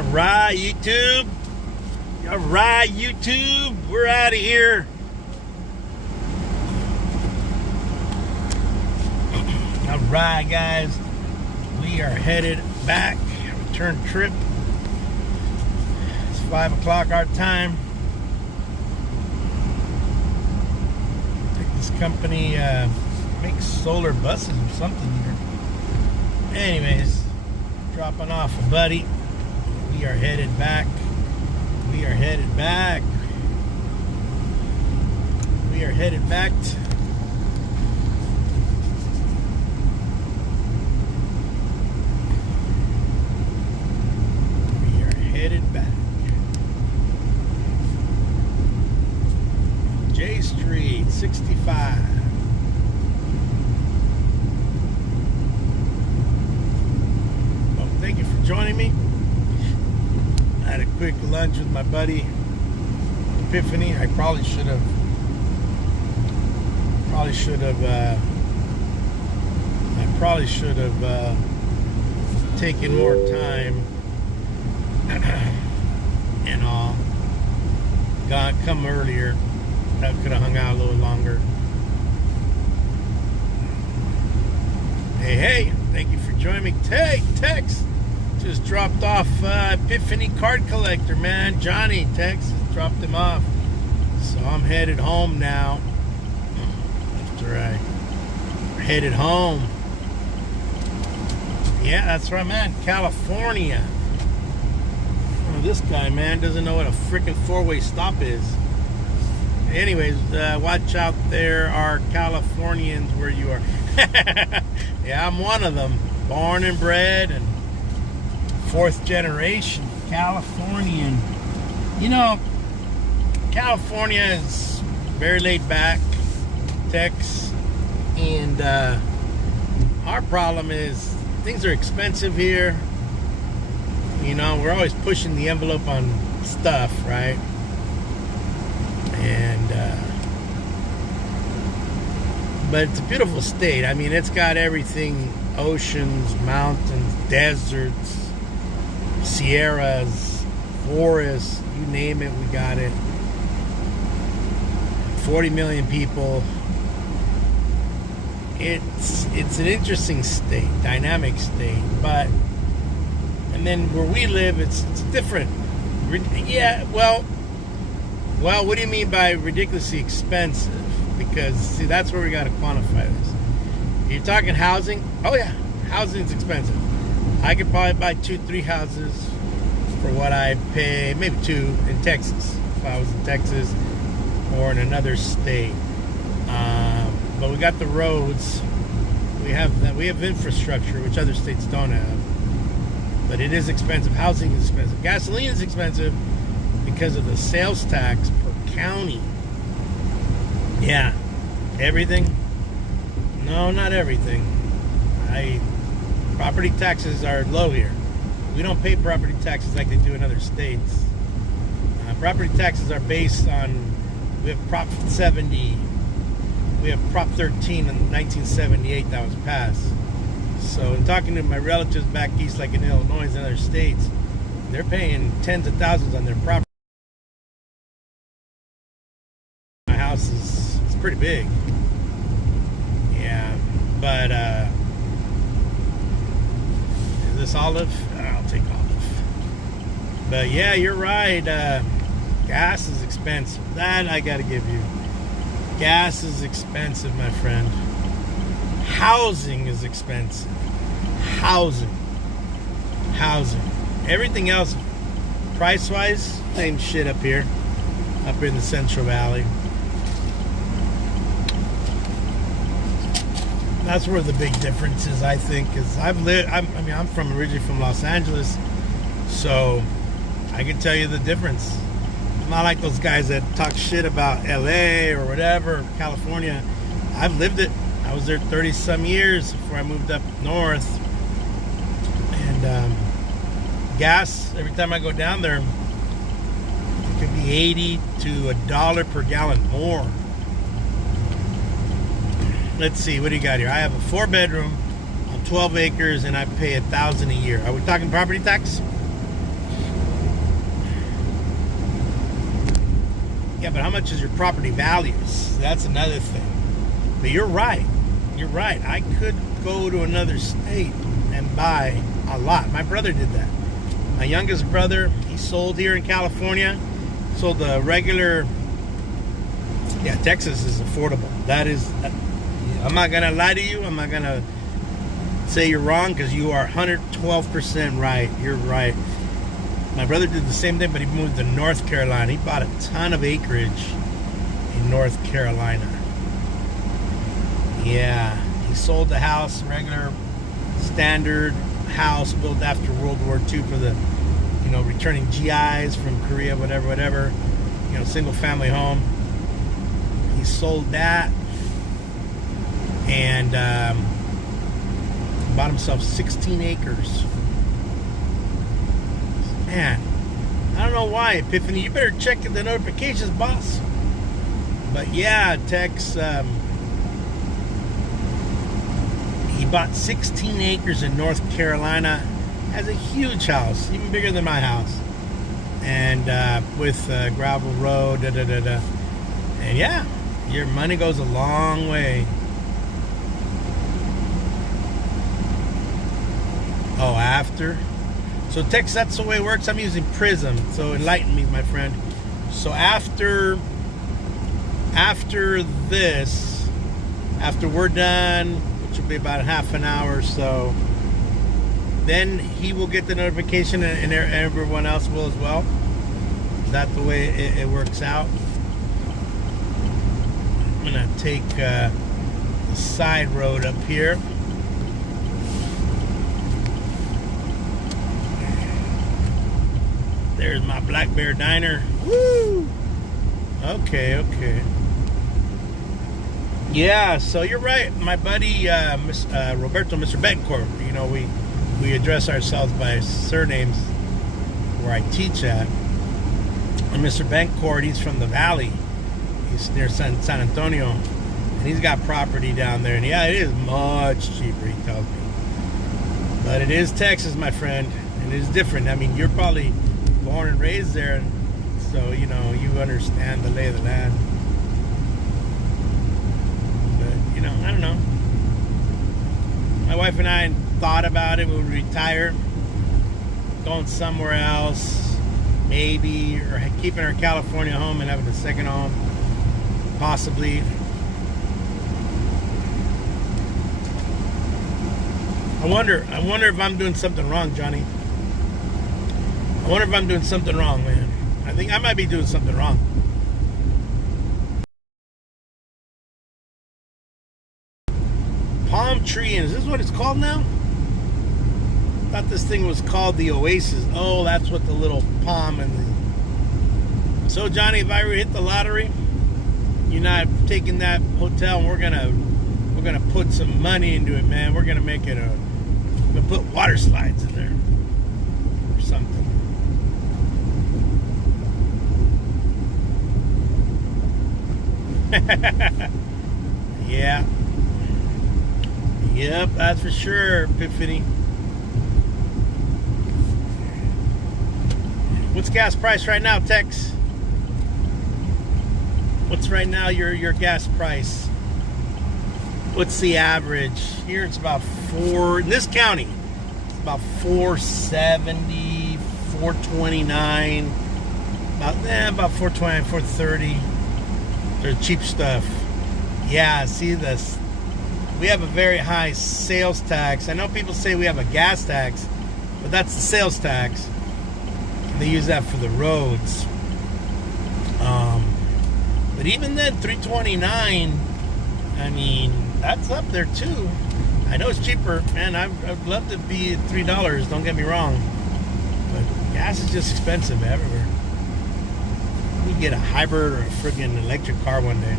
All right, YouTube. All right, YouTube. We're out of here. All right, guys. We are headed back. Return trip. It's 5 o'clock our time. I think this company makes solar buses or something here. Anyways, dropping off a buddy. We are headed back. We are headed back. We are headed back. We are headed back. J Street 65. Well, thank you for joining me. I had a quick lunch with my buddy Epiphany. I probably should have taken more time and all. Come earlier. I could have hung out a little longer. Hey, thank you for joining me. Tex just dropped off Epiphany card collector, man. Johnny, Tex dropped him off. So I'm headed home now. After I headed home. Yeah, that's where I'm at, California. Oh, this guy, man, doesn't know what a freaking four-way stop is. Anyways, watch out, there are Californians where you are. Yeah, I'm one of them. Born and bred and fourth generation Californian. You know, California is very laid back, Tex, and our problem is things are expensive here. You know, we're always pushing the envelope on stuff, right? And but it's a beautiful state. I mean, it's got everything: oceans, mountains, deserts, sierras, forests, you name it, we got it. 40 million people. It's an interesting state, dynamic state, but and then where we live, it's different. Yeah, well, what do you mean by ridiculously expensive? Because see, that's where we got to quantify this. You're talking housing. Oh yeah, housing's expensive. I could probably buy 2-3 houses for what I pay, maybe 2 in Texas, if I was in Texas or in another state. But we got the roads. We have infrastructure, which other states don't have. But it is expensive. Housing is expensive. Gasoline is expensive because of the sales tax per county. Yeah, everything? No, not everything. Property taxes are low here. We don't pay property taxes like they do in other states. Property taxes are based on, we have Prop 70, we have Prop 13 in 1978 that was passed. So in talking to my relatives back east, like in Illinois and other states, they're paying tens of thousands on their property. My house is pretty big. Yeah, but is this olive? I'll take olive. But yeah, you're right. Gas is expensive. That I gotta give you. Gas is expensive, my friend. Housing is expensive. Housing. Everything else, price-wise, same shit up here. Up in the Central Valley. That's where the big difference is, I think, because I'm originally from Los Angeles, so I can tell you the difference. I'm not like those guys that talk shit about LA or whatever, California. I've lived it. I was there 30-some years before I moved up north. And gas, every time I go down there, it could be 80 to $1 per gallon more. Let's see, what do you got here? I have a 4-bedroom on 12 acres and I pay $1,000 a year. Are we talking property tax? Yeah, but how much is your property values? That's another thing. But you're right. You're right. I could go to another state and buy a lot. My brother did that. My youngest brother, he sold here in California. Sold the regular. Yeah, Texas is affordable. That is. I'm not gonna lie to you. I'm not gonna say you're wrong, because you are 112% right. You're right. My brother did the same thing, but he moved to North Carolina. He bought a ton of acreage in North Carolina. Yeah, he sold the house, regular, standard house built after World War II for the, returning GIs from Korea, whatever. Single family home. He sold that and bought himself 16 acres. Man, I don't know why, Epiphany. You better check the notifications, boss. But yeah, Tex, he bought 16 acres in North Carolina. Has a huge house, even bigger than my house. And with gravel road, And yeah, your money goes a long way. Oh, after? So Tex, that's the way it works. I'm using Prism, so enlighten me, my friend. So after this, after we're done, which will be about half an hour or so, then he will get the notification, and everyone else will as well. Is that the way it works out? I'm gonna take the side road up here. There's my Black Bear Diner. Woo! Okay. Yeah, so you're right. My buddy, Roberto, Mr. Betancourt, we address ourselves by surnames where I teach at. And Mr. Betancourt, he's from the Valley. He's near San Antonio. And he's got property down there. And yeah, it is much cheaper, he tells me. But it is Texas, my friend. And it is different. I mean, you're probably born and raised there, so you understand the lay of the land. But I don't know. My wife and I thought about it. We would retire, going somewhere else, maybe, or keeping our California home and having a second home, possibly. I wonder if I'm doing something wrong, Johnny. I wonder if I'm doing something wrong, man. I think I might be doing something wrong. Palm tree, and is this what it's called now? I thought this thing was called the Oasis. Oh, that's what the little palm and the... So, Johnny, if I ever hit the lottery, you and I have taken that hotel, and we're gonna put some money into it, man. We're gonna make it we're gonna put water slides in there or something. Yeah. Yep, that's for sure, Epiphany. What's gas price right now, Tex? What's right now your gas price? What's the average? Here it's about in this county, it's about 470, 429, about 429, 430. They're cheap stuff. Yeah, see this. We have a very high sales tax. I know people say we have a gas tax, but that's the sales tax. They use that for the roads. But even then, 329. I mean, that's up there too. I know it's cheaper, and I'd love to be at $3. Don't get me wrong, but gas is just expensive everywhere. We get a hybrid or a friggin' electric car one day.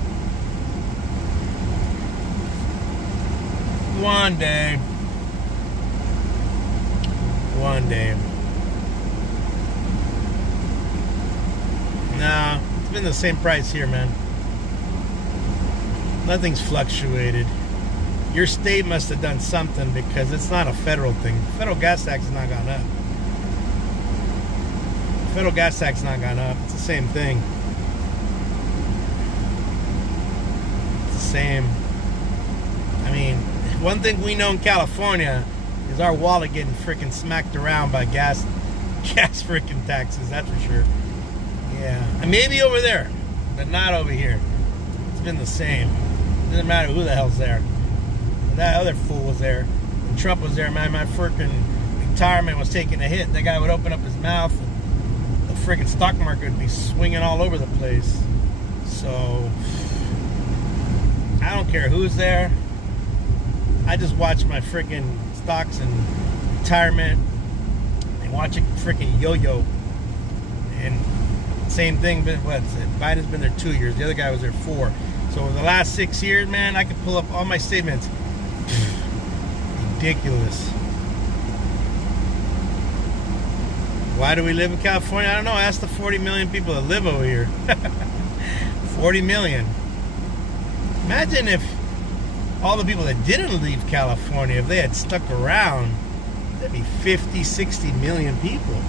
One day. Nah, it's been the same price here, man. Nothing's fluctuated. Your state must have done something, because it's not a federal thing. Federal gas tax has not gone up. Federal gas tax has not gone up. It's the same thing. same. I mean, one thing we know in California is our wallet getting freaking smacked around by gas freaking taxes. That's for sure. Yeah, and maybe over there, but not over here. It's been the same. Doesn't matter who the hell's there. That other fool was there. When Trump was there, man, my freaking retirement was taking a hit. That guy would open up his mouth and the freaking stock market would be swinging all over the place. So, I don't care who's there. I just watch my freaking stocks and retirement and watch it freaking yo-yo. And same thing, but what's it? Biden's been there 2 years. The other guy was there 4. So over the last 6 years, man, I could pull up all my statements. Ridiculous. Why do we live in California? I don't know. Ask the 40 million people that live over here. 40 million. Imagine if all the people that didn't leave California, if they had stuck around, there'd be 50, 60 million people.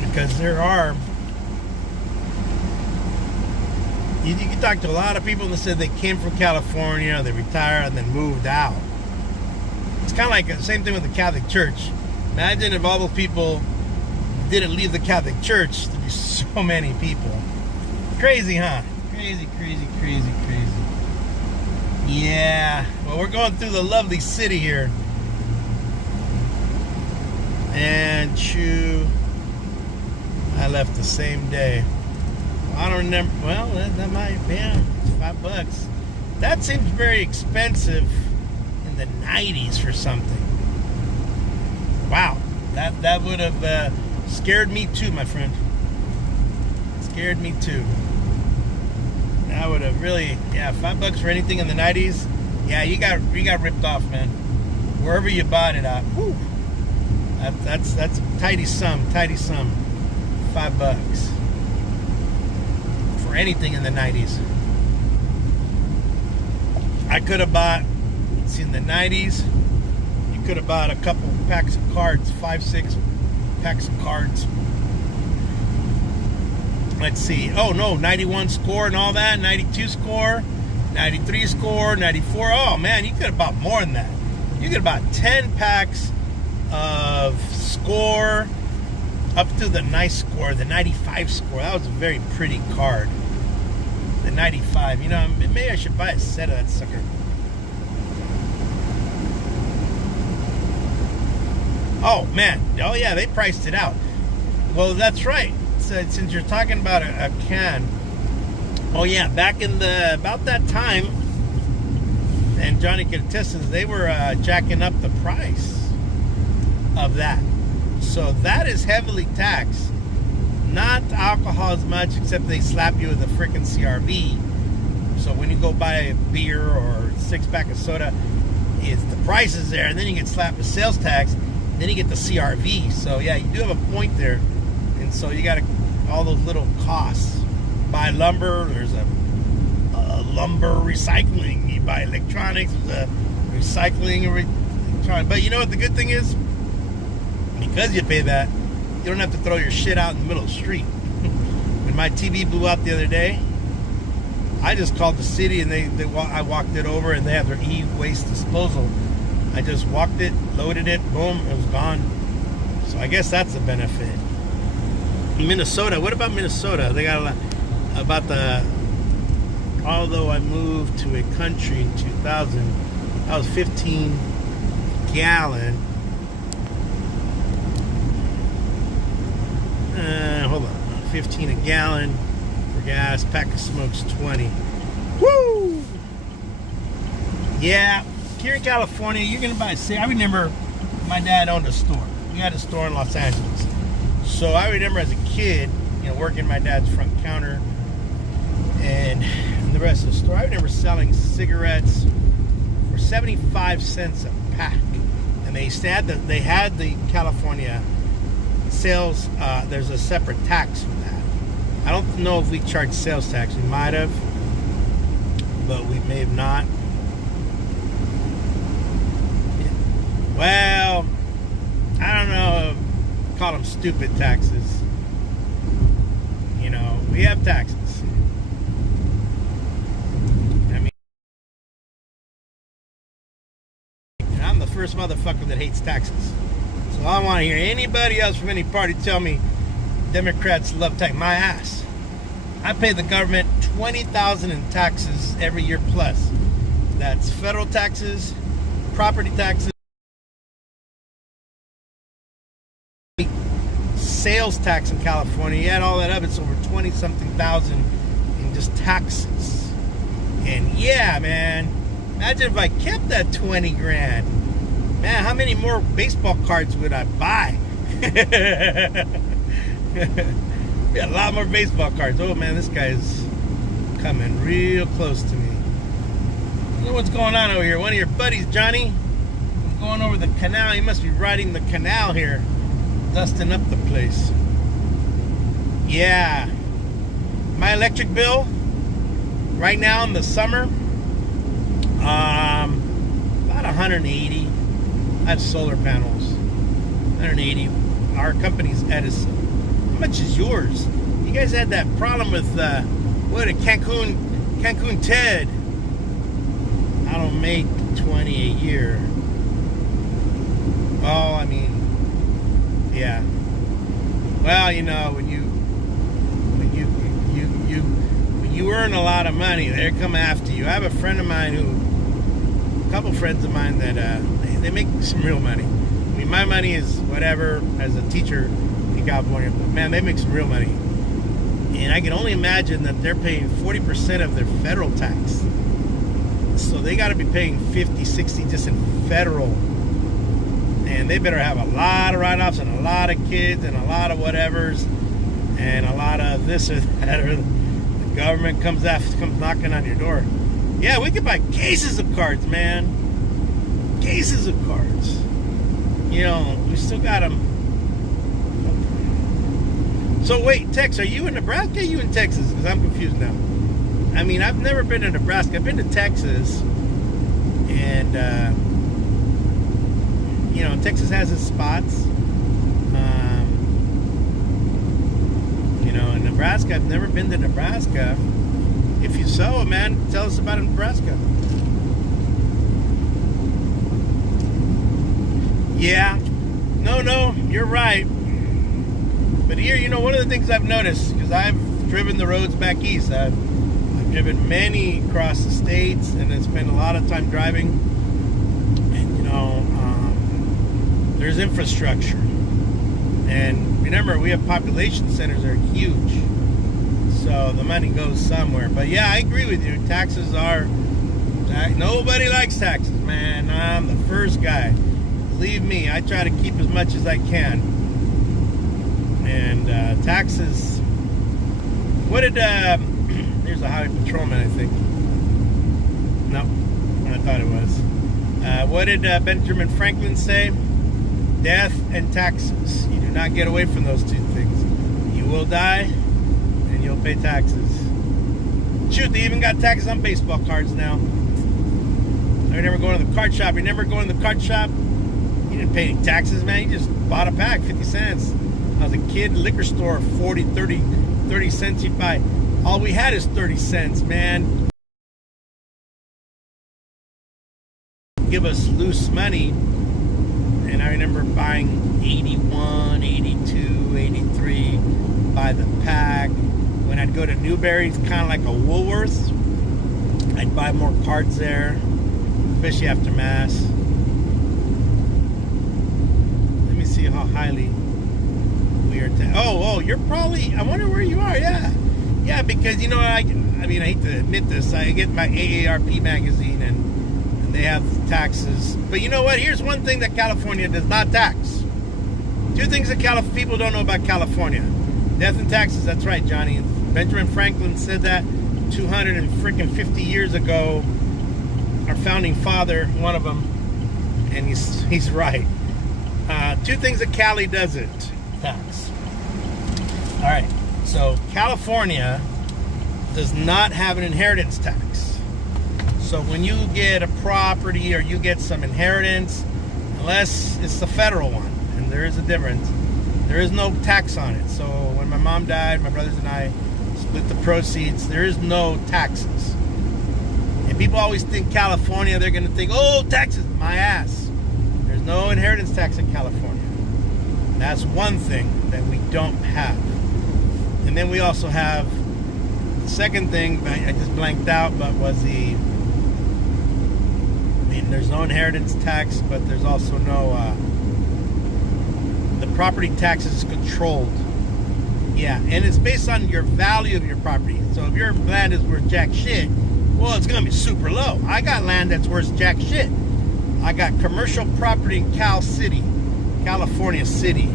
Because there are, you can talk to a lot of people that said they came from California, they retired, and then moved out. It's kind of like the same thing with the Catholic Church. Imagine if all those people didn't leave the Catholic Church, there'd be so many people. Crazy, huh? Crazy, crazy, crazy, crazy. Yeah, well, we're going through the lovely city here. And I left the same day. I don't remember. Well, that might, yeah, it's $5. That seems very expensive in the 90s for something. Wow, that would have scared me too, my friend. Scared me too. That would have really, yeah, $5 for anything in the 90s. Yeah, you got ripped off, man. Wherever you bought it at. Whew. That's a tidy sum. $5 for anything in the 90s. I could have bought, let's see, in the 90s, you could have bought a couple packs of cards, 5-6 packs of cards. Let's see, oh no, 91 score and all that, 92 score, 93 score, 94. Oh man, you could have bought more than that. You could have bought 10 packs of score up to the nice score, the 95 score. That was a very pretty card. The 95, you know, maybe I should buy a set of that sucker. Oh man, oh yeah, they priced it out. Well, that's right. So, since you're talking about a can, oh yeah, back in about that time, and Johnny could attest to this, they were jacking up the price of that. So that is heavily taxed. Not alcohol as much, except they slap you with a freaking CRV. So when you go buy a beer or a 6-pack of soda, the price is there, and then you get slapped with sales tax, then you get the CRV. So yeah, you do have a point there. And so you got all those little costs. Buy lumber, there's a lumber recycling. You buy electronics, there's a recycling. But you know what the good thing is? Because you pay that, you don't have to throw your shit out in the middle of the street. When my TV blew out the other day, I just called the city and I walked it over, and they have their e-waste disposal. I just walked it, loaded it, boom, it was gone. So I guess that's a benefit. Minnesota, what about Minnesota? They got a lot about although I moved to a country in 2000, I was 15 gallon. Hold on, 15 a gallon for gas. Pack of smokes 20. Woo! Yeah, here in California, you're gonna buy. I remember my dad owned a store. We had a store in Los Angeles. So I remember as a kid, working my dad's front counter and the rest of the store. I remember selling cigarettes for 75 cents a pack, and they had the California sales. There's a separate tax for that. I don't know if we charged sales tax. We might have, but we may have not. Well, I don't know. Call them stupid taxes. We have taxes. first motherfucker that hates taxes. So I don't want to hear anybody else from any party tell me Democrats love tax. My ass. I pay the government $20,000 in taxes every year plus. That's federal taxes, property taxes, sales tax in California. You add all that up, it's over 20-something thousand in just taxes. And yeah, man, imagine if I kept that 20 grand. Man, how many more baseball cards would I buy? Be a lot more baseball cards. Oh man, this guy's coming real close to me. You know what's going on over here? One of your buddies, Johnny, I'm going over the canal. He must be riding the canal here, dusting up the place. Yeah. My electric bill right now in the summer, about 180. I have solar panels. 180. Our company's Edison. How much is yours? You guys had that problem with Cancun Ted. I don't make 20 a year. Oh, I mean, yeah. Well, you know, when you earn a lot of money, they come after you. I have a friend of mine a couple friends of mine that they make some real money. I mean, my money is whatever as a teacher in California, but man, they make some real money. And I can only imagine that they're paying 40% of their federal tax. So they got to be paying 50, 60 just in federal. And they better have a lot of write-offs and a lot of kids and a lot of whatevers and a lot of this or that, or the government comes knocking on your door. Yeah, we could buy cases of cards, man. Cases of cards. You know, we still got them. So wait, Tex, are you in Nebraska or are you in Texas? Because I'm confused now. I mean, I've never been to Nebraska. I've been to Texas. And, you know, Texas has its spots. You know, in Nebraska, I've never been to Nebraska. If you so, man, tell us about Nebraska. Yeah. No, you're right. But here, you know, one of the things I've noticed, because I've driven the roads back east, I've driven many across the states, and I spent a lot of time driving. And, you know, there's infrastructure. And remember, we have population centers that are huge. So the money goes somewhere. But yeah, I agree with you. Taxes are... Nobody likes taxes, man. I'm the first guy. Believe me, I try to keep as much as I can. And taxes... What did... There's a highway patrolman, I think. No, I thought it was. What did Benjamin Franklin say? Death and taxes. You do not get away from those two things. You will die, and you'll pay taxes. Shoot, they even got taxes on baseball cards now. I remember going to the card shop. You never go in the card shop? You didn't pay any taxes, man. You just bought a pack, 50 cents. I was a kid, liquor store, 40, 30 cents you'd buy. All we had is 30 cents, man. Give us loose money. And I remember buying 81, 82, 83 by the pack. When I'd go to Newberry's, kind of like a Woolworths, I'd buy more cards there, especially after Mass. Let me see how highly we are. Oh, you're probably, I wonder where you are, yeah. Yeah, because, you know, I mean, I hate to admit this, I get my AARP magazine and they have taxes. But you know what? Here's one thing that California does not tax. Two things that people don't know about California. Death and taxes, that's right, Johnny. Benjamin Franklin said that 250 years ago. Our founding father, one of them, and he's right. Two things that Cali doesn't tax. All right. So California does not have an inheritance tax. So when you get a property or you get some inheritance, unless it's the federal one, and there is a difference, there is no tax on it. So when my mom died, my brothers and I split the proceeds, there is no taxes. And people always think California, they're going to think, oh, taxes, my ass. There's no inheritance tax in California. That's one thing that we don't have. And then we also have the second thing I just blanked out, but was there's no inheritance tax, but there's also no the property tax is controlled. Yeah, and it's based on your value of your property. So if your land is worth jack shit, well, it's gonna be super low. I got land that's worth jack shit. I got commercial property in Cal City, California City.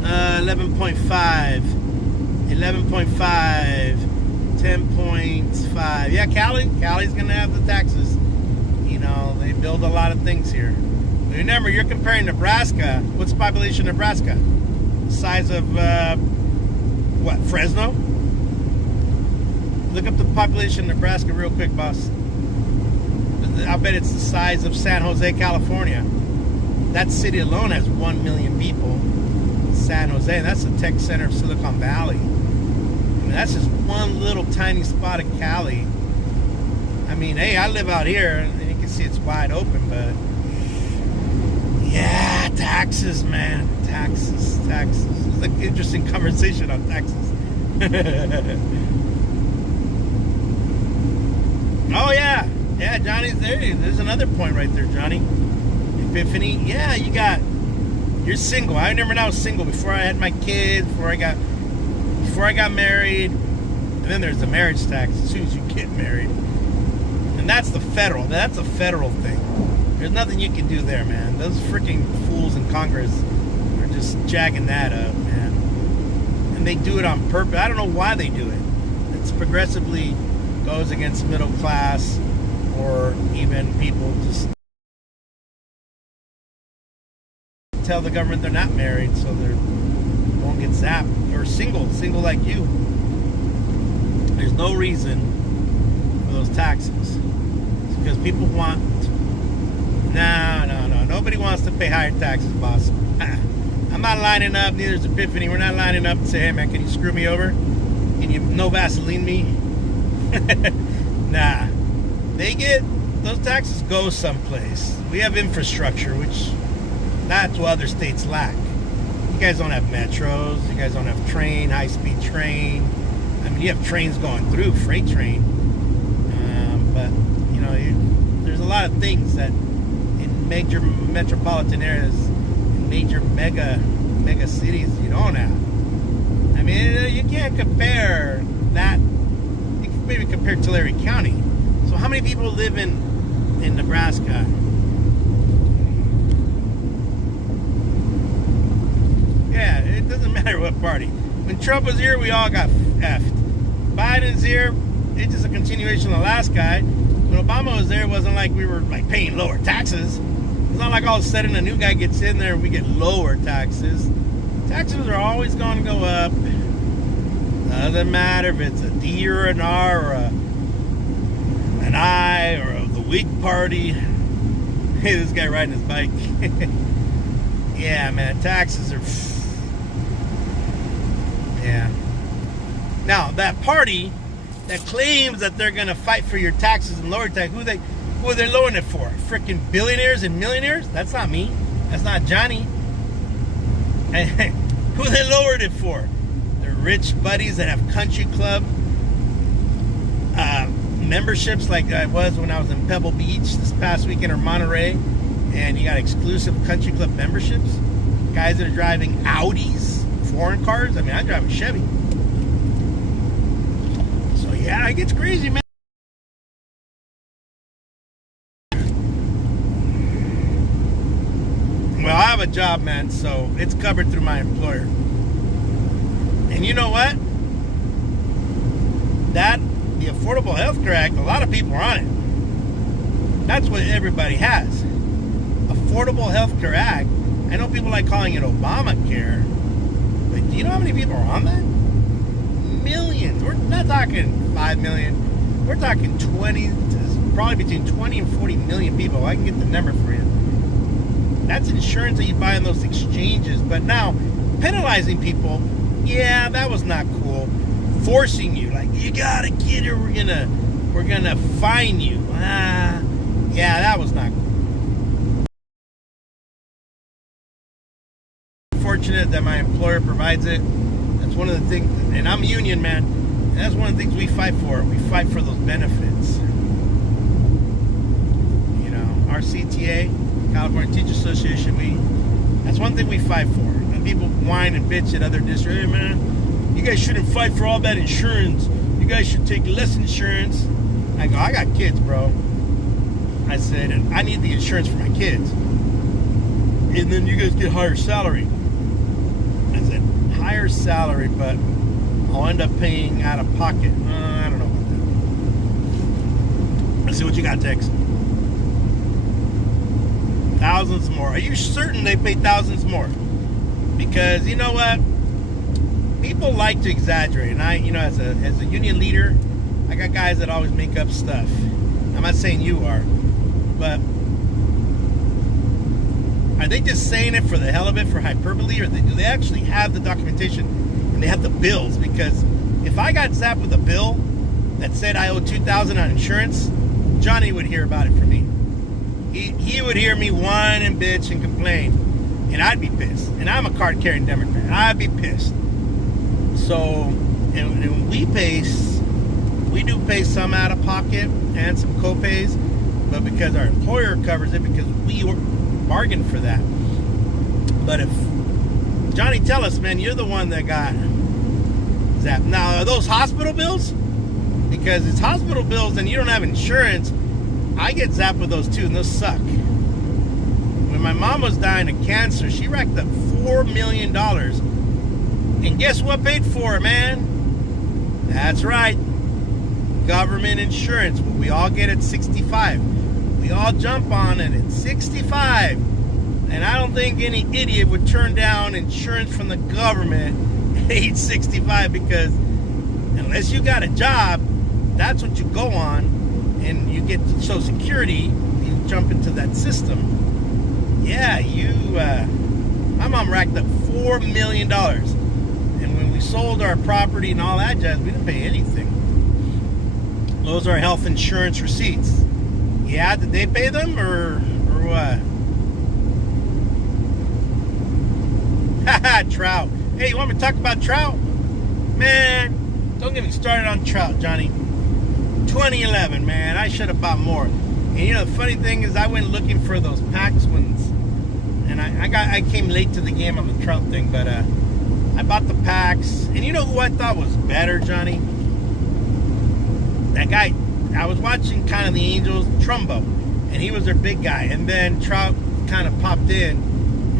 11.5, 10.5. Yeah, Cali's gonna have the taxes. You know, they build a lot of things here. But remember, you're comparing Nebraska. What's the population of Nebraska? The size of what? Fresno? Look up the population of Nebraska real quick, boss. I bet it's the size of San Jose, California. That city alone has 1 million people. San Jose, and that's the tech center of Silicon Valley. I mean, that's just one little tiny spot of Cali. I mean, hey, I live out here, and you can see it's wide open, but yeah, taxes, man, taxes. It's an interesting conversation on taxes. Oh yeah, Johnny's there. There's another point right there, Johnny. Epiphany. Yeah, you're single. I remember I was single before I had my kids, before I got married. And then there's the marriage tax as soon as you get married. And that's a federal thing. There's nothing you can do there, man. Those freaking fools in Congress are just jacking that up, man. And they do it on purpose. I don't know why they do it. It's progressively goes against middle class or even people just tell the government they're not married so they won't get zapped, or single like you. There's no reason for those taxes. It's because people want no, nobody wants to pay higher taxes, boss. I'm not lining up, neither is Epiphany. We're not lining up and say, hey man, can you screw me over? Can you no Vaseline me? Nah, those taxes go someplace. We have infrastructure, which that's what other states lack. You guys don't have metros. You guys don't have high-speed train. I mean, you have trains going through, freight train. But, you know, there's a lot of things that in major metropolitan areas, in major mega cities, you don't have. I mean, you can't compare that. You can maybe compare Tulare County. So how many people live in Nebraska? Yeah, it doesn't matter what party. When Trump was here, we all got effed. Biden's here, it's just a continuation of the last guy. When Obama was there, it wasn't like we were like paying lower taxes. It's not like all of a sudden a new guy gets in there and we get lower taxes. Taxes are always going to go up. Doesn't matter if it's a D or an R or an I or the Whig Party. Hey, this guy riding his bike. Yeah, man, taxes are... Yeah. Now, that party that claims that they're going to fight for your taxes and lower tax, who are they lowering it for? Freaking billionaires and millionaires? That's not me. That's not Johnny. Who they lowered it for? Their rich buddies that have country club memberships like I was when I was in Pebble Beach this past weekend, or Monterey, and you got exclusive country club memberships. Guys that are driving Audis, foreign cars. I mean, I drive a Chevy. So yeah, it gets crazy, man. Well, I have a job, man, so it's covered through my employer. And you know what? The Affordable Health Care Act, a lot of people are on it. That's what everybody has. Affordable Health Care Act. I know people like calling it Obamacare, but do you know how many people are on that? Millions. We're not talking 5 million. We're talking 20, probably between 20 and 40 million people. I can get the number for you. That's insurance that you buy in those exchanges. But now, penalizing people, yeah, that was not cool. Forcing you, like, you gotta get it, we're gonna fine you. Yeah, that was not cool. fortunate that my employer provides it. That's one of the things, and I'm union, man. And that's one of the things we fight for. We fight for those benefits. You know, our CTA, California Teacher Association, that's one thing we fight for. And people whine and bitch at other districts. Hey, man, you guys shouldn't fight for all that insurance. You guys should take less insurance. I go, I got kids, bro. I said, and I need the insurance for my kids. And then you guys get higher salary. I said, higher salary, but I'll end up paying out of pocket. I don't know about that. Let's see what you got, Tex. Thousands more. Are you certain they pay thousands more? Because you know what? People like to exaggerate. And I, as a union leader, I got guys that always make up stuff. I'm not saying you are, but are they just saying it for the hell of it, for hyperbole, or do they actually have the documentation and they have the bills? Because if I got zapped with a bill that said I owe $2,000 on insurance, Johnny would hear about it from me. He would hear me whine and bitch and complain, and I'd be pissed. And I'm a card-carrying Democrat. I'd be pissed. So, and we do pay some out of pocket and some co-pays, but because our employer covers it, because we bargained for that. But if Johnny, tell us, man, you're the one that got zapped. Now, are those hospital bills? Because it's hospital bills and you don't have insurance. I get zapped with those too, and those suck. When my mom was dying of cancer, she racked up $4 million. And guess what paid for it, man? That's right. Government insurance. We all get at 65. We all jump on it at 65. And I don't think any idiot would turn down insurance from the government at age 65, because unless you got a job, that's what you go on, and you get Social Security, you jump into that system. Yeah, my mom racked up $4 million. And when we sold our property and all that jazz, we didn't pay anything. Those are health insurance receipts. Yeah, did they pay them or what? Haha, trout. Hey, you want me to talk about trout? Man, don't get me started on trout, Johnny. 2011, man, I should have bought more. And the funny thing is, I went looking for those PAX ones, and I came late to the game on the trout thing, but I bought the PAX. And you know who I thought was better, Johnny? That guy. I was watching kind of the Angels, Trumbo, and he was their big guy. And then Trout kind of popped in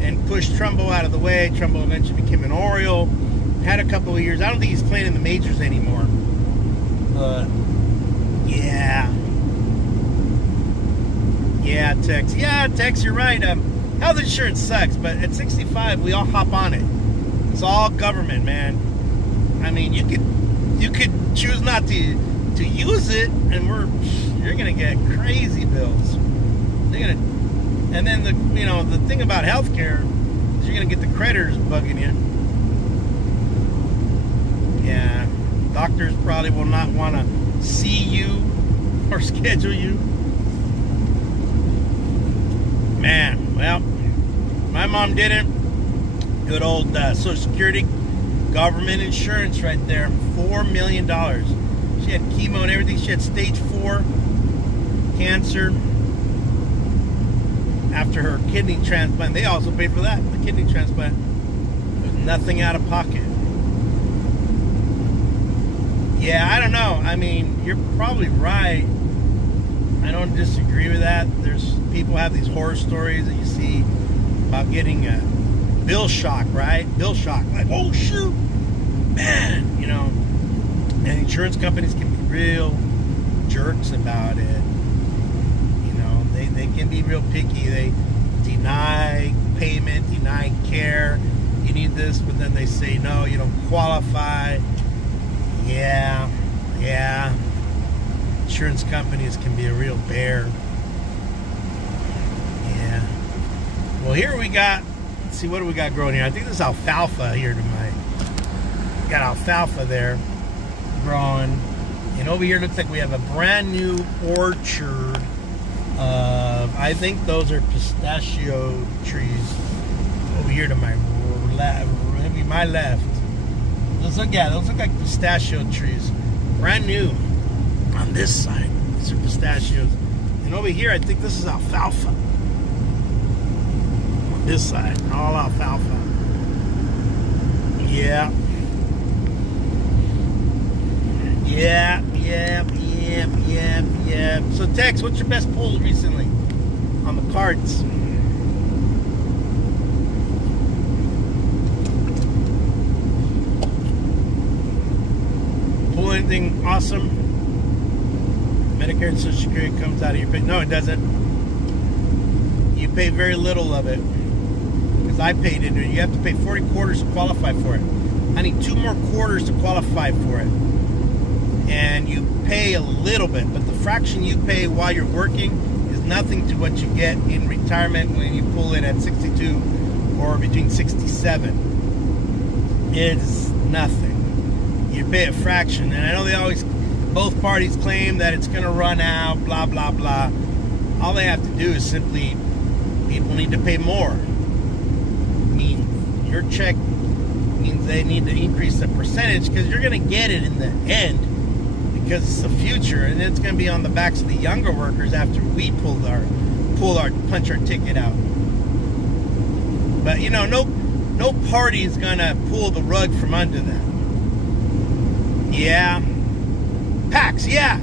and pushed Trumbo out of the way. Trumbo eventually became an Oriole. Had a couple of years. I don't think he's playing in the majors anymore. Yeah, Tex. Yeah, Tex, you're right. Health insurance sucks, but at 65, we all hop on it. It's all government, man. I mean, you could choose not to use it, and you're gonna get crazy bills. And then the thing about healthcare is you're gonna get the creditors bugging you. Yeah, doctors probably will not want to see you or schedule you. Man, well, my mom didn't. Good old Social Security, government insurance right there, $4 million. She had chemo and everything. She had stage 4 cancer after her kidney transplant. They also paid for that, the kidney transplant. There was nothing out of pocket. Yeah, I don't know. I mean, you're probably right. I don't disagree with that. People have these horror stories that you see about getting a bill shock, right? Bill shock. Like, oh, shoot. Man, and insurance companies can be real jerks about it. They can be real picky. They deny payment, deny care. You need this, but then they say, no, you don't qualify. Yeah. Insurance companies can be a real bear. Yeah. Well, here we got, let's see, what do we got growing here? I think this is alfalfa here got alfalfa there growing. And over here looks like we have a brand new orchard of, I think those are pistachio trees over here to my left, maybe my left. Those look like pistachio trees, brand new. On this side, these are pistachios, and over here, I think this is alfalfa. On this side, all alfalfa. Yeah. So, Tex, what's your best pull recently on the cards? Pull anything awesome? Medicare and Social Security comes out of your pay. No, it doesn't. You pay very little of it. Because I paid it. You have to pay 40 quarters to qualify for it. I need 2 more quarters to qualify for it. And you pay a little bit, but the fraction you pay while you're working is nothing to what you get in retirement when you pull in at 62 or between 67. It's nothing. You pay a fraction, and I know both parties claim that it's going to run out, blah, blah, blah. All they have to do is simply, people need to pay more. I mean, your check means they need to increase the percentage because you're going to get it in the end. Because it's the future, and it's going to be on the backs of the younger workers after we punch our ticket out. But no party is going to pull the rug from under them. Yeah, PAX, yeah.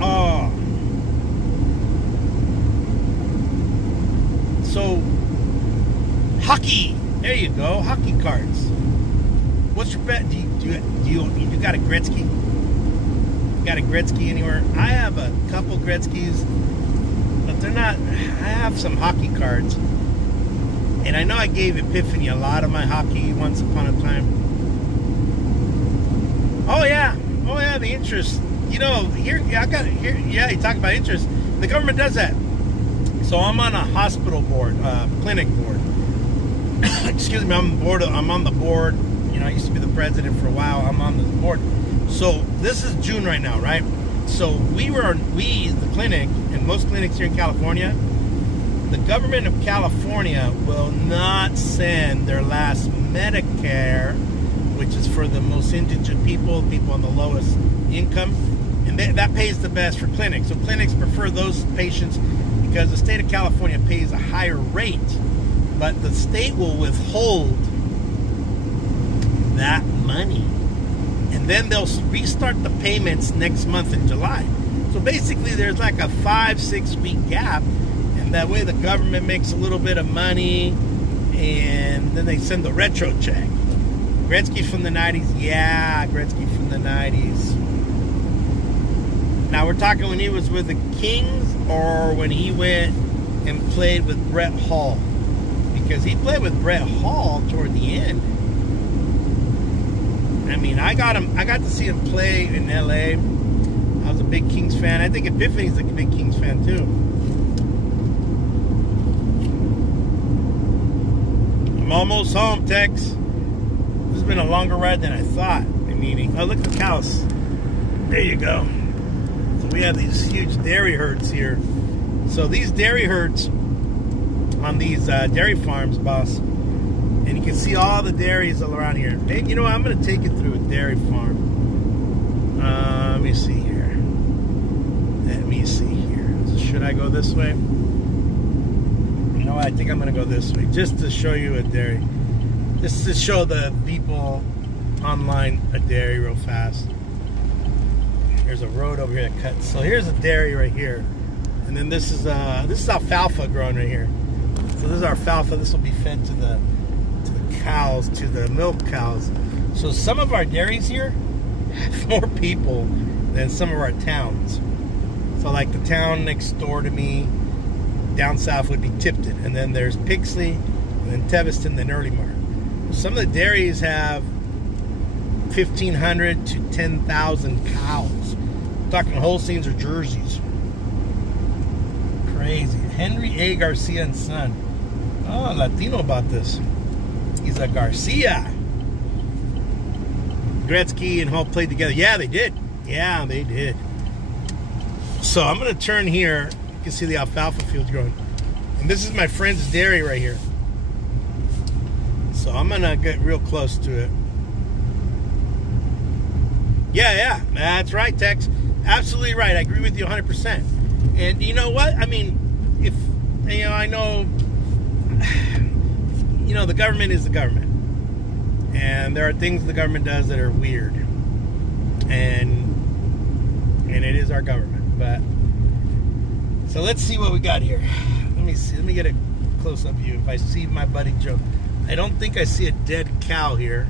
Oh, so hockey. There you go, hockey cards. What's your bet? Do you got a Gretzky? Got a Gretzky anywhere? I have a couple Gretzkys, but they're not. I have some hockey cards, and I know I gave Epiphany a lot of my hockey once upon a time. Oh yeah, the interest. Here I got here. Yeah, you talk about interest. The government does that. So I'm on a hospital board, clinic board. Excuse me, I'm on the board. I used to be the president for a while. I'm on the board. So this is June right now, right? So we, the clinic, and most clinics here in California, the government of California will not send their last Medicare, which is for the most indigent people on the lowest income, and that pays the best for clinics. So clinics prefer those patients because the state of California pays a higher rate, but the state will withhold that money, and then they'll restart the payments next month in July. So basically there's like a 5-6 week gap, and that way the government makes a little bit of money, and then they send the retro check. Gretzky from the 90s, yeah, Gretzky from the 90s. Now we're talking when he was with the Kings or when he went and played with Brett Hall, because he played with Brett Hall toward the end. I mean, I got to see him play in LA. I was a big Kings fan. I think Epiphany's a big Kings fan too. I'm almost home, Tex. This has been a longer ride than I thought. Oh, look at the cows. There you go. So we have these huge dairy herds here. So these dairy herds on these dairy farms, boss. And you can see all the dairies all around here. Hey, I'm going to take you through a dairy farm. Let me see here. Should I go this way? I think I'm going to go this way. Just to show you a dairy. Just to show the people online a dairy real fast. There's a road over here that cuts. So here's a dairy right here. And then this is alfalfa growing right here. So this is our alfalfa. This will be fed to the cows, to the milk cows. So some of our dairies here have more people than some of our towns. So like the town next door to me down south would be Tipton, and then there's Pixley, and then Teviston, then Early Mark. Some of the dairies have 1,500 to 10,000 cows. I'm talking Holsteins or Jerseys. Crazy. Henry A. Garcia and Son. Oh, Latino about this. He's a Garcia. Gretzky and Hall played together. Yeah, they did. So I'm going to turn here. You can see the alfalfa fields growing. And this is my friend's dairy right here. So I'm gonna get real close to it. Yeah, that's right, Tex. Absolutely right. I agree with you 100%. And you know what? I mean, if I know, the government is the government, and there are things the government does that are weird, and it is our government. But so let's see what we got here. Let me see. Let me get a close-up view. If I see my buddy Joe, I don't think I see a dead cow here.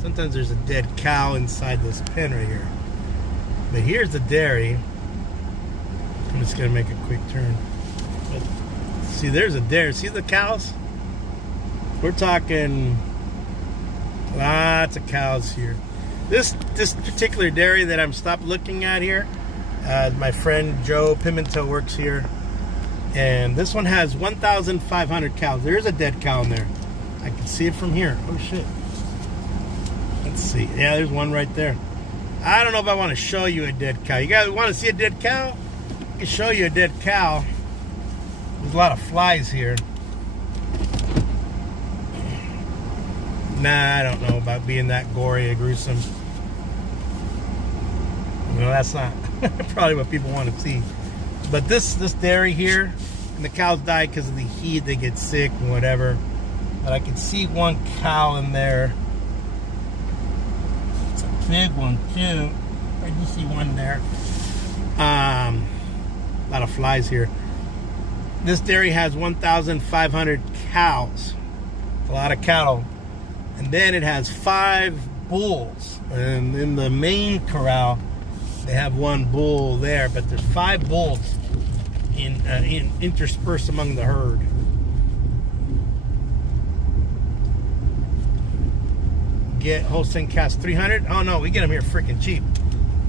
Sometimes there's a dead cow inside this pen right here. But here's the dairy. I'm just gonna make a quick turn. But see, there's a dairy. See the cows? We're talking lots of cows here. This particular dairy that I'm stopped looking at here, my friend Joe Pimentel works here, and this one has 1,500 cows. There's a dead cow in there. I can see it from here. Oh shit. Let's see. Yeah, there's one right there. I don't know if I want to show you a dead cow. You guys want to see a dead cow? I can show you a dead cow. There's a lot of flies here. Nah, I don't know about being that gory or gruesome. No, that's not probably what people want to see. But this dairy here, and the cows die because of the heat. They get sick and whatever. But I can see one cow in there. It's a big one too. I do see one there. A lot of flies here. This dairy has 1,500 cows. A lot of cattle. And then it has 5 bulls. And in the main corral, they have 1 bull there, but there's 5 bulls in interspersed among the herd. Get Holstein calves 300. Oh no, we get them here freaking cheap.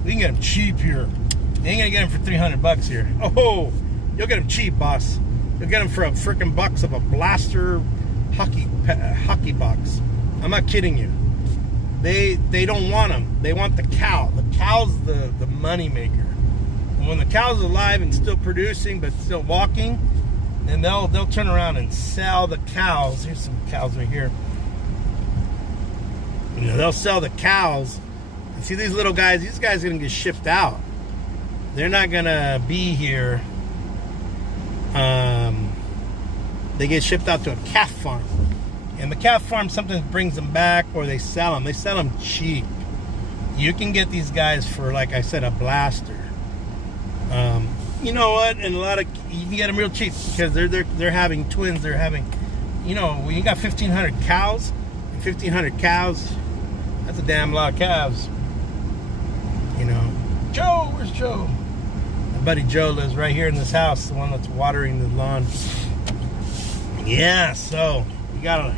We can get them cheap here. You ain't gonna get them for $300 here. Oh, you'll get them cheap, boss. You'll get them for a freaking bucks of a blaster hockey box. I'm not kidding you. They don't want them. They want the cow. The cow's the money maker. And when the cow's alive and still producing but still walking, then they'll turn around and sell the cows. Here's some cows right here. They'll sell the cows. And see these little guys? These guys are gonna get shipped out. They're not gonna be here. They get shipped out to a calf farm. And the calf farm sometimes brings them back, or they sell them. They sell them cheap. You can get these guys for, like I said, a blaster. You know what? And you can get them real cheap because they're having twins. They're having, when you got 1,500 cows, and 1,500 cows, that's a damn lot of calves. Joe, where's Joe? My buddy Joe lives right here in this house, the one that's watering the lawn. Yeah, so you can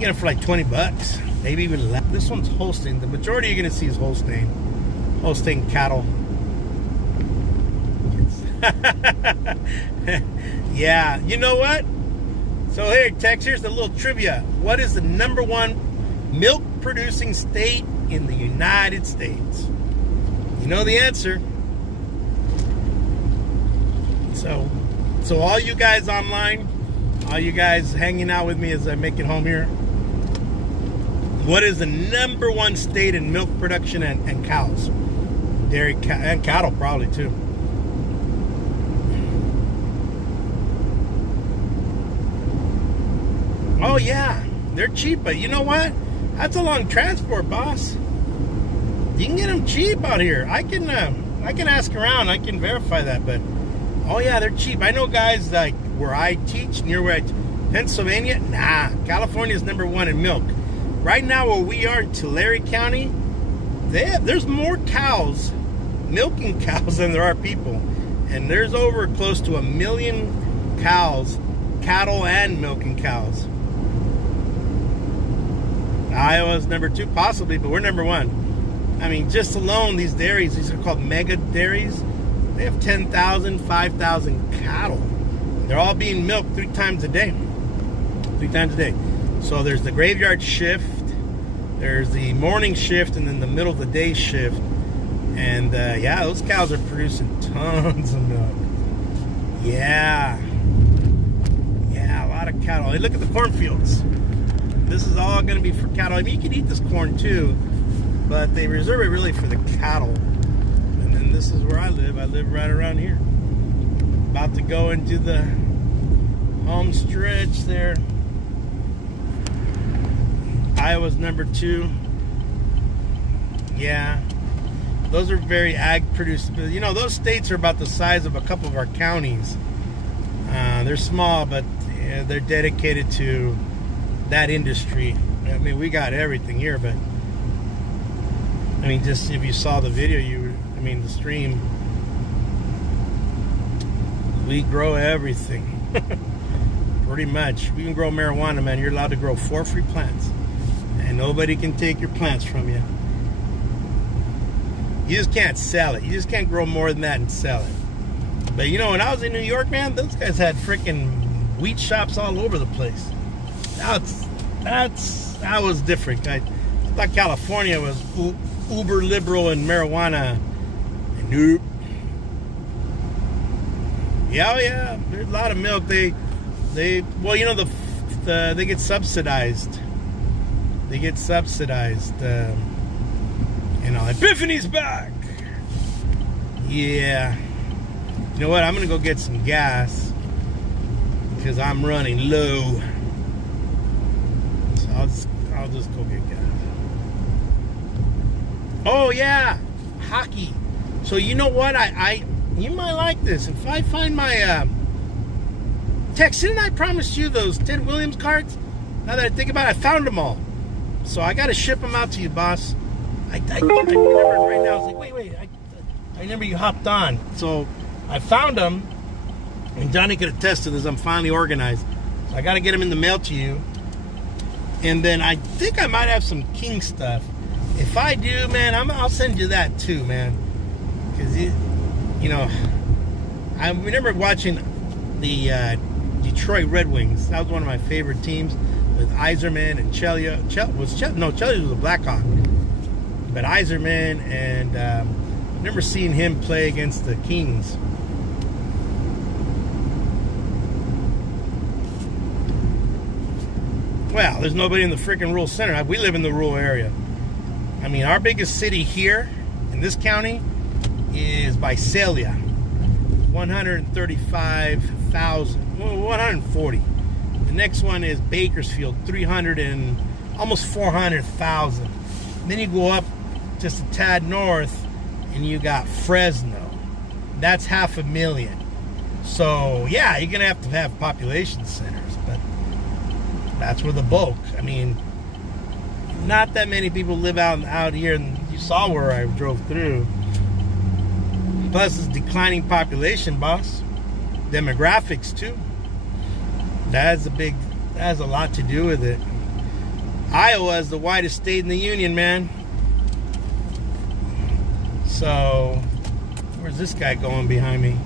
get it for like $20, maybe even less. This one's Holstein. The majority you're gonna see is Holstein cattle. Yeah, you know what? So here, Tex, here's the little trivia. What is the #1 milk producing state in the United States? You know the answer. So all you guys online, all you guys hanging out with me as I make it home here, what is the #1 state in milk production and cows? Dairy and cattle probably too. Oh yeah, they're cheap, but you know what? That's a long transport, boss. You can get them cheap out here. I can ask around. I can verify that, but oh yeah, they're cheap. I know guys like where I teach, near where Pennsylvania. Nah, California's #1 in milk. Right now, where we are in Tulare County, there's more cows, milking cows, than there are people, and there's over close to 1 million cows, cattle and milking cows. Iowa's #2, possibly, but we're #1. I mean, just alone, these dairies, these are called mega dairies. They have 10,000, 5,000 cattle. They're all being milked 3 times a day. 3 times a day. So there's the graveyard shift, there's the morning shift, and then the middle of the day shift. And yeah, those cows are producing tons of milk. Yeah, a lot of cattle. Hey, look at the cornfields. This is all going to be for cattle. I mean, you can eat this corn too, but they reserve it really for the cattle. And then this is where I live. I live right around here. About to go into the home stretch there. Iowa's number 2. Yeah. Those are very ag produced. You know, those states are about the size of a couple of our counties. They're small, but they're dedicated to that industry. I mean, we got everything here, but I mean, just if you saw the video, the stream, we grow everything. Pretty much. We can grow marijuana, man. You're allowed to grow 4 free plants, and nobody can take your plants from you. You just can't sell it. You just can't grow more than that and sell it. But you know, when I was in New York, man, those guys had freaking weed shops all over the place. That was different. I thought California was uber liberal in marijuana. Nope. Yeah, there's a lot of milk. They well, you know, they get subsidized. They get subsidized. You know, Epiphany's back. Yeah. You know what? I'm gonna go get some gas because I'm running low. So I'll just go get gas. Oh yeah, hockey. So you know what? You might like this. If I find my text, didn't I promise you those Ted Williams cards? Now that I think about it, I found them all. So I got to ship them out to you, boss. I remember right now. I was like, wait. I remember you hopped on. So I found them, and Johnny could attest to this. I'm finally organized. So I got to get them in the mail to you. And then I think I might have some King stuff. If I do, man, I'll send you that too, man. Because, you know, I remember watching the Detroit Red Wings. That was one of my favorite teams with Yzerman and Chelios. Chelios was a Blackhawk. But Yzerman, and I remember seeing him play against the Kings. Well, there's nobody in the freaking rural center. We live in the rural area. I mean, our biggest city here in this county is Visalia. 135,000. Well, 140. The next one is Bakersfield, 300 and almost 400,000. Then you go up just a tad north, and you got Fresno. That's 500,000. So yeah, you're gonna have to have population centers, but that's where the bulk. I mean, not that many people live out here, and you saw where I drove through. Plus, it's declining population, boss. Demographics too. That has a lot to do with it. Iowa is the whitest state in the union, man. So, where's this guy going behind me?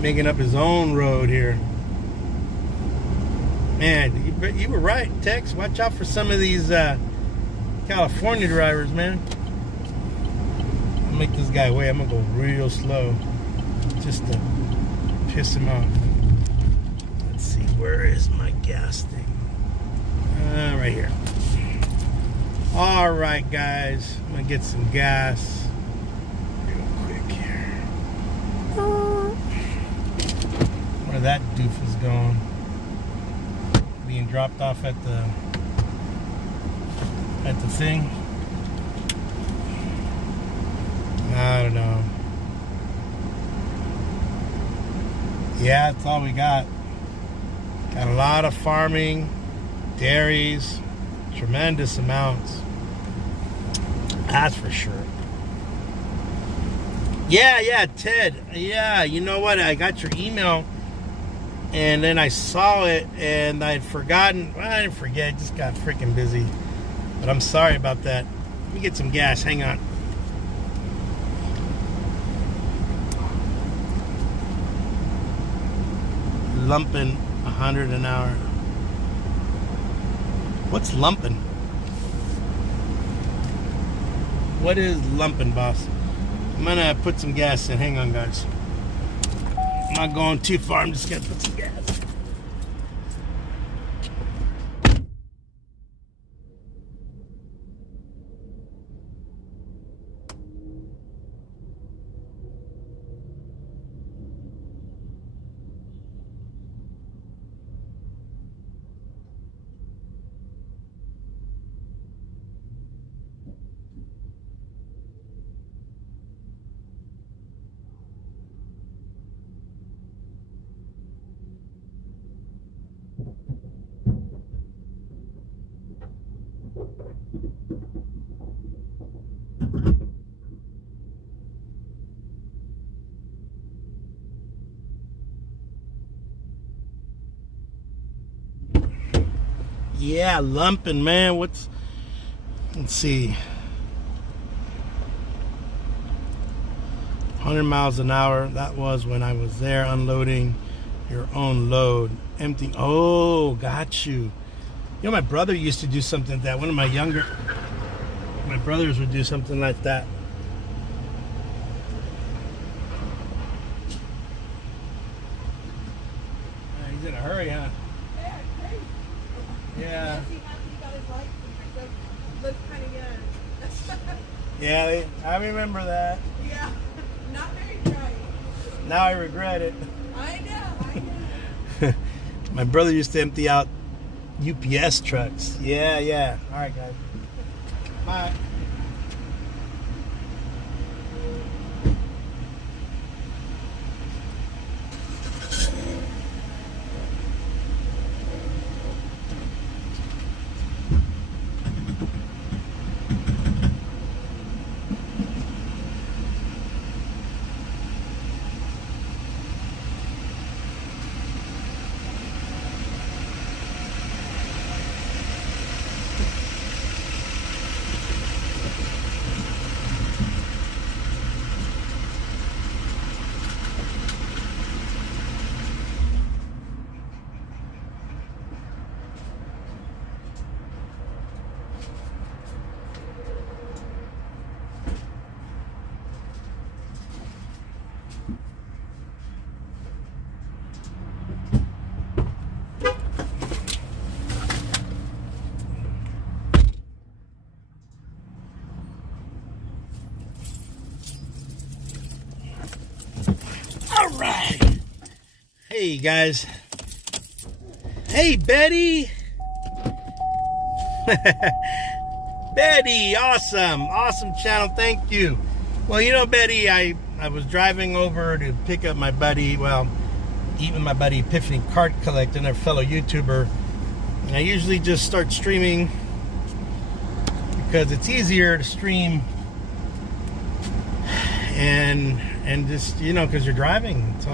Making up his own road here. Man, you were right, Tex. Watch out for some of these California drivers, man. I'll make this guy wait. I'm gonna go real slow, just to piss him off. Let's see, where is my gas thing? Right here. All right, guys, I'm gonna get some gas real quick here. Where that doof is going? Being dropped off at the thing. I don't know. Yeah, that's all we got. Got a lot of farming, dairies, tremendous amounts. That's for sure. Yeah, Ted. Yeah, you know what? I got your email, and then I saw it, and I'd forgotten. Well, I didn't forget. I just got freaking busy. But I'm sorry about that. Let me get some gas. Hang on. Lumping 100 an hour. What's lumping? What is lumping, boss? I'm gonna put some gas in. Hang on, guys. I'm not going too far. I'm just gonna put some gas. Yeah, lumping, man. Let's see. 100 miles an hour. That was when I was there unloading your own load. Empty. Oh, got you. You know, my brother used to do something like that. One of my brothers would do something like that. He's in a hurry, huh? Yeah. Yeah, I remember that. Yeah, not very bright. Now I regret it. I know. My brother used to empty out UPS trucks. Yeah. All right, guys. Bye. All right. Hey, guys. Hey, Betty. Betty, awesome channel. Thank you. Well, you know, Betty, I was driving over to pick up my buddy, even my buddy Epiphany Cart Collector, another fellow YouTuber. And I usually just start streaming because it's easier to stream and just, you know, because you're driving. It's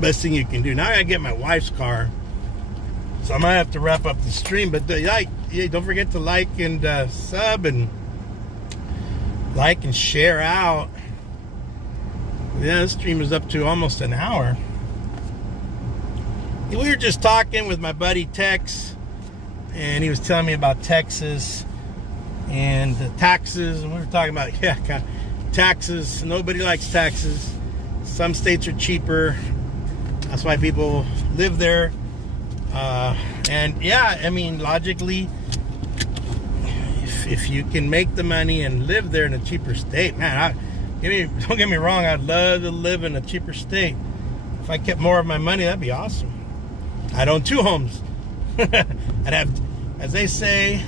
best thing you can do. Now I gotta get my wife's car, so I might have to wrap up the stream. But don't forget to like and sub and like and share out. Yeah, this stream is up to almost an hour. We were just talking with my buddy Tex, and he was telling me about Texas and the taxes, and we were talking about taxes. Nobody likes taxes. Some states are cheaper. That's why people live there. And yeah, I mean, logically, if you can make the money and live there in a cheaper state, man, don't get me wrong, I'd love to live in a cheaper state. If I kept more of my money, that'd be awesome. I'd own 2 homes. I'd have, as they say,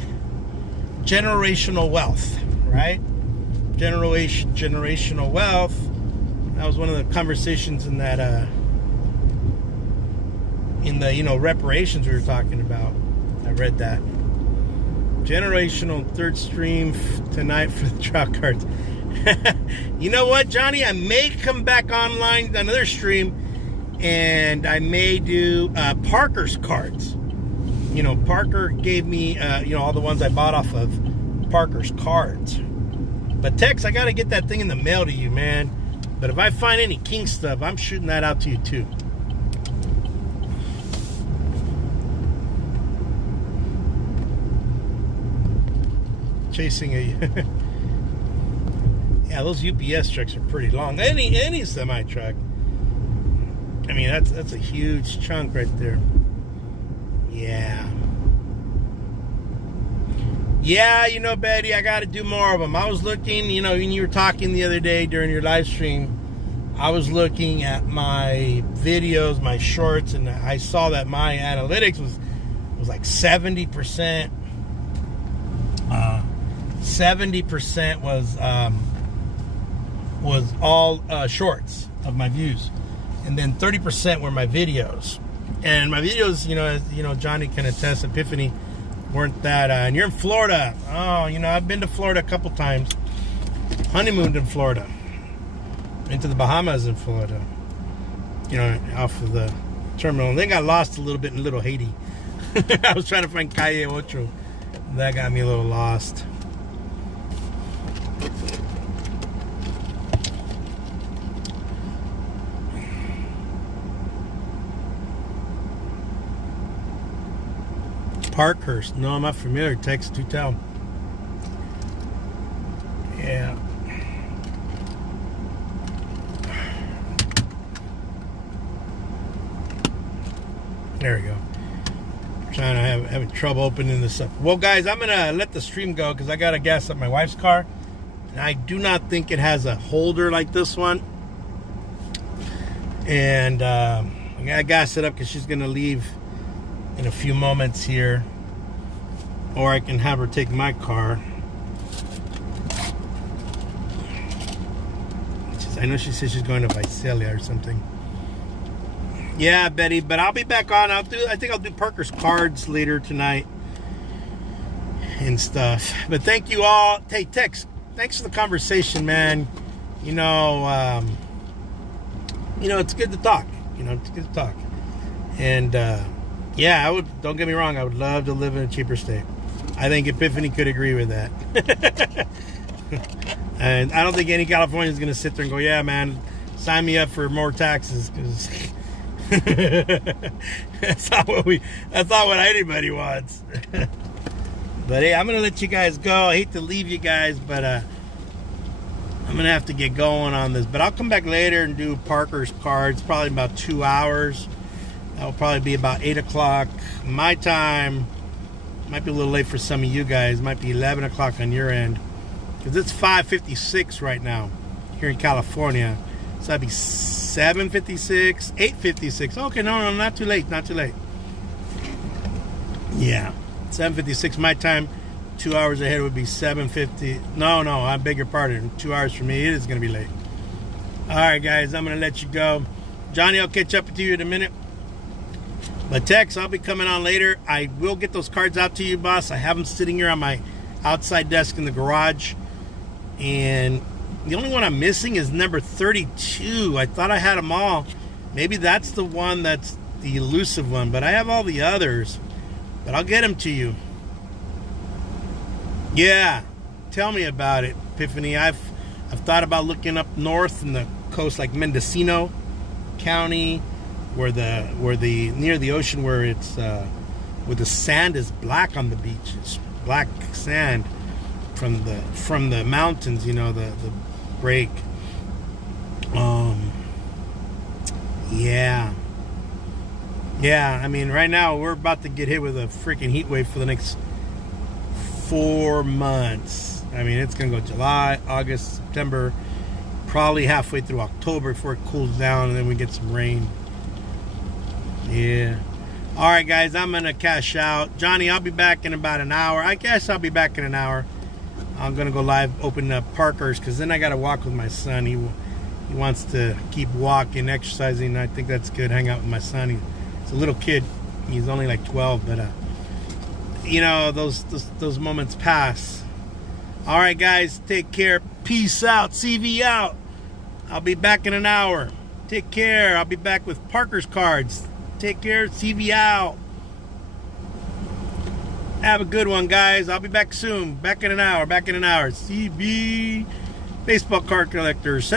generational wealth, right? Generational wealth. That was one of the conversations in that reparations we were talking about. I read that. Generational third stream tonight for the trout cards. You know what, Johnny? I may come back online another stream, and I may do Parker's cards. You know, Parker gave me all the ones I bought off of Parker's cards. But Tex, I gotta get that thing in the mail to you, man. But if I find any King stuff, I'm shooting that out to you too. Chasing a yeah, those UPS trucks are pretty long. Any semi truck. I mean, that's a huge chunk right there. Yeah, you know, Betty, I got to do more of them. I was looking, you know, when you were talking the other day during your live stream, I was looking at my videos, my shorts, and I saw that my analytics was like 70%. 70% was all shorts of my views, and then 30% were my videos. And my videos, you know, as you know, Johnny can attest, Epiphany, weren't that. And you're in Florida. Oh, you know, I've been to Florida a couple times. Honeymooned in Florida. Into the Bahamas in Florida. You know, off of the terminal. They got lost a little bit in Little Haiti. I was trying to find Calle Ocho. That got me a little lost. Parkhurst. No, I'm not familiar. Text to tell. Yeah. There we go. Trying to having trouble opening this up. Well, guys, I'm gonna let the stream go because I gotta gas up my wife's car, and I do not think it has a holder like this one. And I gotta gas it up because she's gonna leave in a few moments here, or I can have her take my car. I know she says she's going to Visalia or something. Yeah, Betty, but I'll be back on. I think I'll do Parker's cards later tonight and stuff. But thank you all. Hey, Tex, thanks for the conversation, man. You know, it's good to talk. You know, it's good to talk. And yeah, I would. Don't get me wrong. I would love to live in a cheaper state. I think Epiphany could agree with that. And I don't think any Californian is going to sit there and go, "Yeah, man, sign me up for more taxes," because that's not what anybody wants. But hey, I'm gonna let you guys go. I hate to leave you guys, but I'm gonna have to get going on this. But I'll come back later and do Parker's cards, probably about 2 hours. That'll probably be about 8 o'clock my time. Might be a little late for some of you guys. Might be 11 o'clock on your end, because it's 5:56 right now here in California. So that'd be 7:56, 8:56. Okay, no, not too late, not too late. Yeah, 7:56 my time. 2 hours ahead would be 7:50. No, I beg your pardon. 2 hours for me, it is going to be late. All right, guys, I'm going to let you go. Johnny, I'll catch up with you in a minute. But Tex, I'll be coming on later. I will get those cards out to you, boss. I have them sitting here on my outside desk in the garage. And the only one I'm missing is number 32. I thought I had them all. Maybe that's the one that's the elusive one. But I have all the others. But I'll get them to you. Yeah. Tell me about it, Epiphany. I've thought about looking up north in the coast, like Mendocino County, where the near the ocean, where it's where the sand is black on the beach. It's black sand from the mountains, you know, the break. Yeah, I mean, right now we're about to get hit with a freaking heat wave for the next 4 months. I mean, it's gonna go July, August, September, probably halfway through October before it cools down, and then we get some rain. Yeah. All right, guys, I'm gonna cash out. Johnny, I'll be back in about an hour. I guess I'll be back in an hour. I'm gonna go live, open up Parker's, because then I gotta walk with my son. He wants to keep walking, exercising. I think that's good. Hang out with my son. He's a little kid. He's only like 12, but you know, those moments pass. All right, guys, take care. Peace out. CV out. I'll be back in an hour. Take care. I'll be back with Parker's cards. Take care. CV out. Have a good one, guys. I'll be back soon. Back in an hour. CB Baseball Card Collectors.